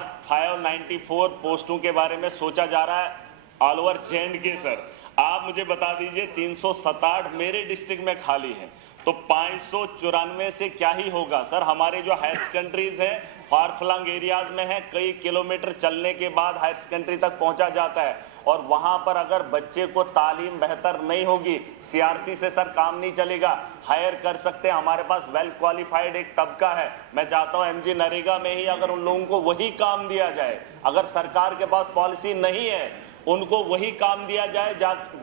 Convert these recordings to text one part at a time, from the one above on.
Sir 594 पोस्टों के बारे में सोचा जा रहा है ऑल ओवर J&K सर। आप मुझे बता दीजिए 367 मेरे डिस्ट्रिक्ट में खाली है, तो 594 से क्या ही होगा सर। हमारे जो हायर सेकेंडरीज हैं फार फ्लंग एरियाज में है, कई किलोमीटर चलने के बाद हायर सेकेंडरी तक पहुंचा जाता है, और वहां पर अगर बच्चे को तालीम बेहतर नहीं होगी, CRC से सर काम नहीं चलेगा। हायर कर सकते हैं, हमारे पास वेल क्वालिफाइड एक तबका है। मैं चाहता हूं MG नरेगा में ही अगर उन लोगों को वही काम दिया जाए, अगर सरकार के पास पॉलिसी नहीं है उनको वही काम दिया जाए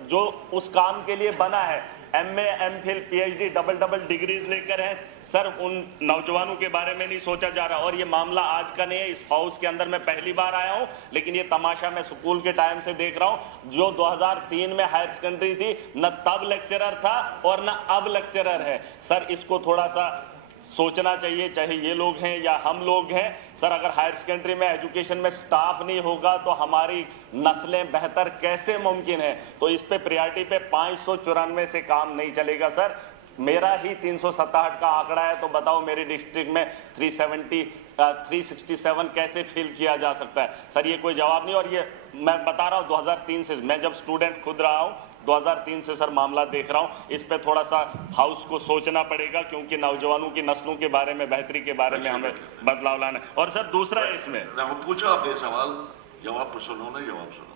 जो उस काम के लिए बना है। MA MPhil PhD double degrees लेकर हैं सर, उन नौजवानों के बारे में नहीं सोचा जा रहा। और ये मामला आज का नहीं है, इस हाउस के अंदर मैं पहली बार आया हूं, लेकिन ये तमाशा मैं स्कूल के टाइम से देख रहा हूं। जो 2003 में हायर सेकेंडरी थी, न तब लेक्चरर था और न अब लेक्चरर है सर। इसको थोड़ा सा सोचना चाहिए, चाहे ये लोग हैं या हम लोग हैं सर। अगर हायर सेकेंडरी में एजुकेशन में स्टाफ नहीं होगा तो हमारी नस्लें बेहतर कैसे मुमकिन है। तो इस पे प्रायोरिटी पे 594 से काम नहीं चलेगा सर। मेरा ही 367 का आंकड़ा है, तो बताओ मेरे डिस्ट्रिक्ट में 367 कैसे फिल किया जा सकता है सर। ये कोई जवाब नहीं। और ये मैं बता रहा हूँ 2003 से, मैं जब स्टूडेंट खुद रहा हूँ 2003 से सर मामला देख रहा हूँ। इस पे थोड़ा सा हाउस को सोचना पड़ेगा, क्योंकि नौजवानों की नस्लों के बारे में, बेहतरी के बारे में हमें बदलाव लाना है। और सर दूसरा है इसमें, पूछो आपने सवाल, जवाब सुनो ना, जवाब सुनो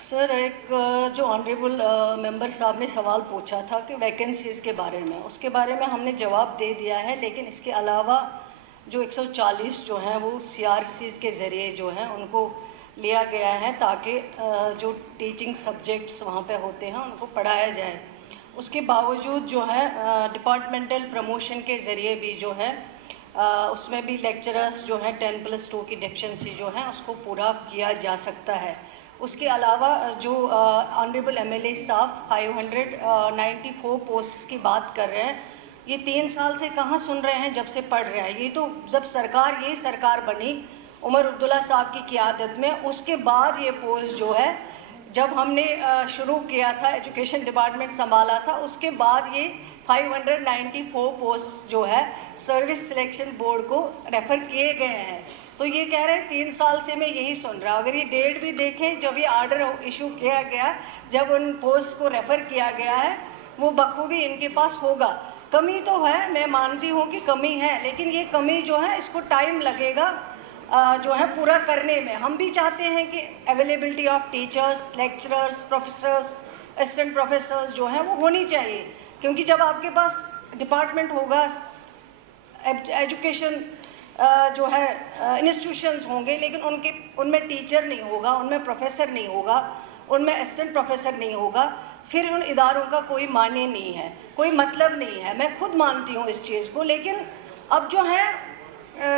सर। एक जो ऑनरेबल मेंबर साहब ने सवाल पूछा था कि वैकेंसीज़ के बारे में, उसके बारे में हमने जवाब दे दिया है, लेकिन इसके अलावा जो 140 जो हैं वो CRCs के ज़रिए जो हैं उनको लिया गया है, ताकि जो टीचिंग सब्जेक्ट्स वहाँ पे होते हैं उनको पढ़ाया जाए। उसके बावजूद जो है डिपार्टमेंटल प्रमोशन के ज़रिए भी जो है उसमें भी लेक्चरर्स जो हैं 10+2 की डेफिशिएंसी जो है उसको पूरा किया जा सकता है। उसके अलावा जो ऑनरेबल MLA साहब 594 पोस्ट की बात कर रहे हैं, ये 3 साल से कहाँ सुन रहे हैं जब से पढ़ रहे हैं। ये तो जब ये सरकार बनी उमर अब्दुल्ला साहब की क़ियादत में, उसके बाद ये पोस्ट जो है, जब हमने शुरू किया था एजुकेशन डिपार्टमेंट संभाला था, उसके बाद ये 594 पोस्ट जो है सर्विस सिलेक्शन बोर्ड को रेफ़र किए गए हैं। तो ये कह रहे हैं 3 साल से मैं यही सुन रहा हूँ। अगर ये डेट भी देखें जब ये आर्डर इशू किया गया, जब उन पोस्ट को रेफ़र किया गया है, वो बखूबी इनके पास होगा। कमी तो है, मैं मानती हूँ कि कमी है, लेकिन ये कमी जो है इसको टाइम लगेगा जो है पूरा करने में। हम भी चाहते हैं कि availability of teachers, lecturers, professors, assistant professors जो हैं वो होनी चाहिए, क्योंकि जब आपके पास डिपार्टमेंट होगा, एजुकेशन जो है इंस्टीट्यूशंस होंगे, लेकिन उनमें टीचर नहीं होगा, उनमें प्रोफेसर नहीं होगा, उनमें असिस्टेंट प्रोफेसर नहीं होगा, फिर उन इदारों का कोई मायने नहीं है, कोई मतलब नहीं है। मैं खुद मानती हूँ इस चीज़ को, लेकिन अब जो है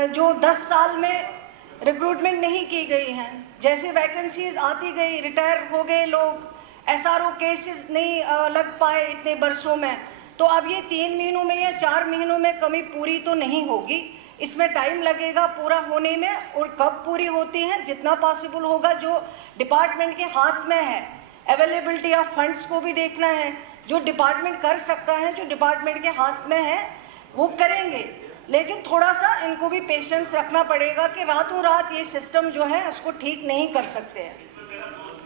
जो 10 साल में रिक्रूटमेंट नहीं की गई हैं, जैसे वैकेंसीज आती गई, रिटायर हो गए लोग, SRO केसेस नहीं लग पाए इतने बरसों में, तो अब ये 3 महीनों में या 4 महीनों में कमी पूरी तो नहीं होगी, इसमें टाइम लगेगा पूरा होने में। और कब पूरी होती है, जितना पॉसिबल होगा, जो डिपार्टमेंट के हाथ में है। अवेलेबिलिटी ऑफ फंड्स को भी देखना है, जो डिपार्टमेंट कर सकता है, जो डिपार्टमेंट के हाथ में है वो करेंगे, लेकिन थोड़ा सा इनको भी पेशेंस रखना पड़ेगा कि रातों रात ये सिस्टम जो है उसको ठीक नहीं कर सकते हैं।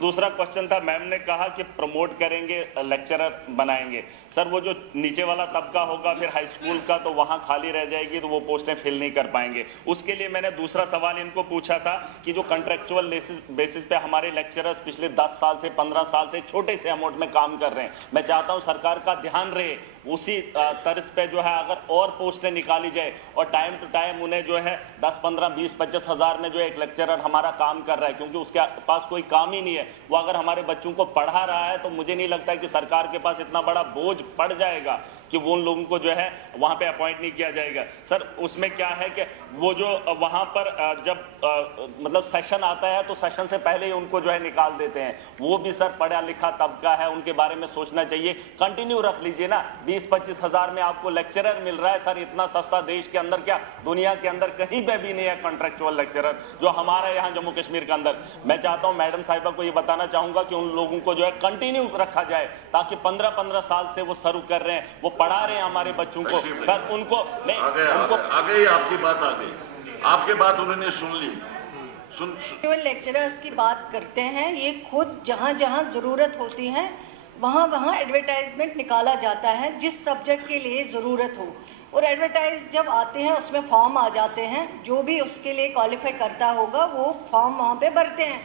दूसरा क्वेश्चन था, मैम ने कहा कि प्रमोट करेंगे, लेक्चरर बनाएंगे। सर वो जो नीचे वाला तबका होगा फिर हाई स्कूल का, तो वहाँ खाली रह जाएगी, तो वो पोस्टें फिल नहीं कर पाएंगे। उसके लिए मैंने दूसरा सवाल इनको पूछा था कि जो कॉन्ट्रेक्चुअल बेसिस पे हमारे लेक्चरर्स पिछले 10 साल से 15 साल से छोटे से अमाउंट में काम कर रहे हैं, मैं चाहता हूँ सरकार का ध्यान रहे, उसी तर्ज पे जो है अगर और पोस्टें निकाली जाए और टाइम टू टाइम उन्हें जो है 10, 15, 20, 25 हज़ार में जो एक लेक्चरर हमारा काम कर रहा है, क्योंकि उसके पास कोई काम ही नहीं है, वो अगर हमारे बच्चों को पढ़ा रहा है, तो मुझे नहीं लगता है कि सरकार के पास इतना बड़ा बोझ पड़ जाएगा कि वो उन लोगों को जो है वहाँ पे अपॉइंट नहीं किया जाएगा। सर उसमें क्या है कि वो जो वहाँ पर जब मतलब सेशन आता है तो सेशन से पहले ही उनको जो है निकाल देते हैं। वो भी सर पढ़ा लिखा तबका है, उनके बारे में सोचना चाहिए। कंटिन्यू रख लीजिए ना, 20-25 हज़ार में आपको लेक्चरर मिल रहा है सर, इतना सस्ता देश के अंदर क्या दुनिया के अंदर कहीं पे भी नहीं है कॉन्ट्रेक्चुअल लेक्चरर जो हमारा यहाँ जम्मू कश्मीर के अंदर। मैं चाहता हूँ मैडम साहिबा को ये बताना चाहूँगा कि उन लोगों को जो है कंटिन्यू रखा जाए, ताकि 15-15 साल से वो शुरू कर रहे हैं, वो पढ़ा रहे हैं हमारे बच्चों को सर, उनको नहीं, उनको आगे आपकी बात आ गई, आपकी बात उन्होंने सुन ली। केवल लेक्चरर्स की बात करते हैं, ये खुद जहाँ जहाँ ज़रूरत होती है वहाँ वहाँ एडवर्टाइजमेंट निकाला जाता है जिस सब्जेक्ट के लिए ज़रूरत हो, और एडवर्टाइज जब आते हैं उसमें फॉर्म आ जाते हैं, जो भी उसके लिए क्वालिफाई करता होगा वो फॉर्म वहाँ पे भरते हैं।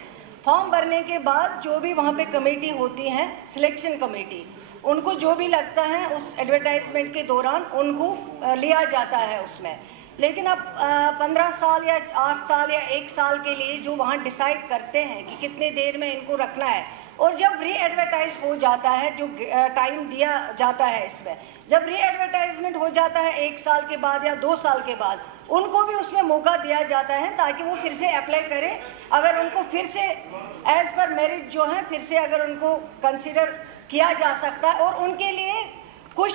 फॉर्म भरने के बाद जो भी वहाँ पे कमेटी होती है, सिलेक्शन कमेटी, उनको जो भी लगता है उस एडवर्टाइजमेंट के दौरान उनको लिया जाता है उसमें। लेकिन अब 15 साल या 8 साल या 1 साल के लिए जो वहाँ डिसाइड करते हैं कि कितने देर में इनको रखना है, और जब री एडवर्टाइज हो जाता है, जो टाइम दिया जाता है इसमें, जब री एडवर्टाइजमेंट हो जाता है 1 साल के बाद या 2 साल के बाद, उनको भी उसमें मौका दिया जाता है ताकि वो फिर से अप्लाई करें। अगर उनको फिर से एज पर मेरिट जो है फिर से अगर उनको कंसिडर किया जा सकता है, और उनके लिए कुछ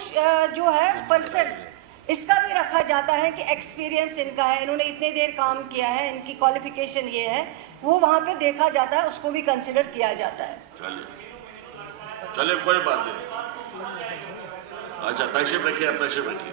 जो है परसेंट इसका भी रखा जाता है कि एक्सपीरियंस इनका है, इन्होंने इतने देर काम किया है, इनकी क्वालिफिकेशन ये है, वो वहाँ पे देखा जाता है, उसको भी कंसिडर किया जाता है। चलिए कोई बात नहीं। अच्छा तशरीफ रखिए, आप तशरीफ रखिए।